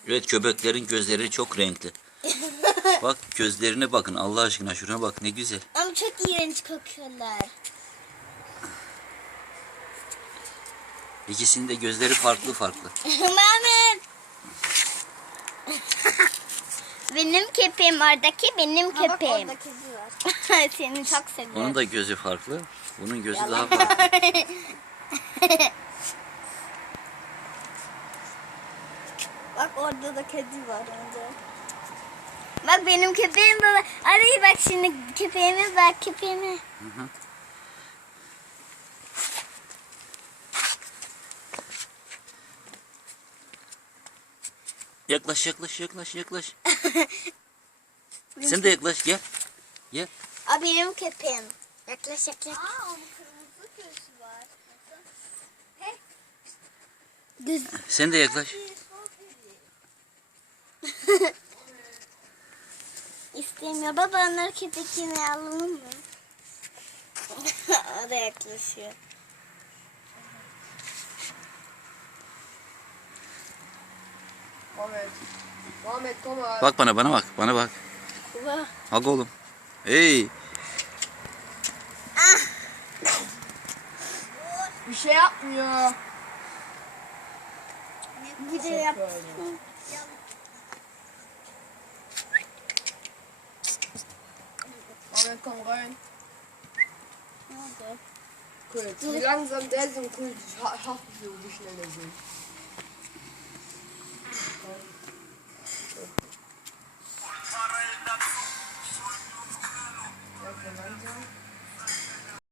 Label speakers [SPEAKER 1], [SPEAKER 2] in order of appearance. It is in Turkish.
[SPEAKER 1] Evet, köpeklerin gözleri çok renkli. Bak gözlerine bakın Allah aşkına, şuna bak ne güzel.
[SPEAKER 2] Ama çok iğrenç kokuyorlar.
[SPEAKER 1] İkisinin de gözleri farklı farklı.
[SPEAKER 2] Mehmet. Benim köpeğim oradaki benim köpeğim. Bak orada kedi var. Seni çok seviyorum.
[SPEAKER 1] Onun da gözü farklı. Bunun gözü daha farklı.
[SPEAKER 2] Bak orada da kedi var önce. Bak benim köpeğim baba. Arayı bak şimdi köpeğime bak köpeğime.
[SPEAKER 1] Hı hı. Yaklaş yaklaş yaklaş yaklaş. Sen de yaklaş, gel. Gel.
[SPEAKER 2] O benim köpeğim. Yaklaş yaklaş. Onun kırmızı gözü var. Göz.
[SPEAKER 1] Sen de yaklaş.
[SPEAKER 2] İstemiyor. Baba onları köpekliğine alalım mı? O da yaklaşıyor.
[SPEAKER 3] Muhammed. Muhammed come on.
[SPEAKER 1] Bak bana bak. Bana bak.
[SPEAKER 2] Baba.
[SPEAKER 1] Bak oğlum. Hey.
[SPEAKER 3] Bir şey yapmıyor.
[SPEAKER 2] Bir de yapsın.
[SPEAKER 3] Muhammed komm rein.
[SPEAKER 2] Ne oldu?
[SPEAKER 3] Cool. Wie langsam der sind cool. Ich hoffe, so wie schnell der sind.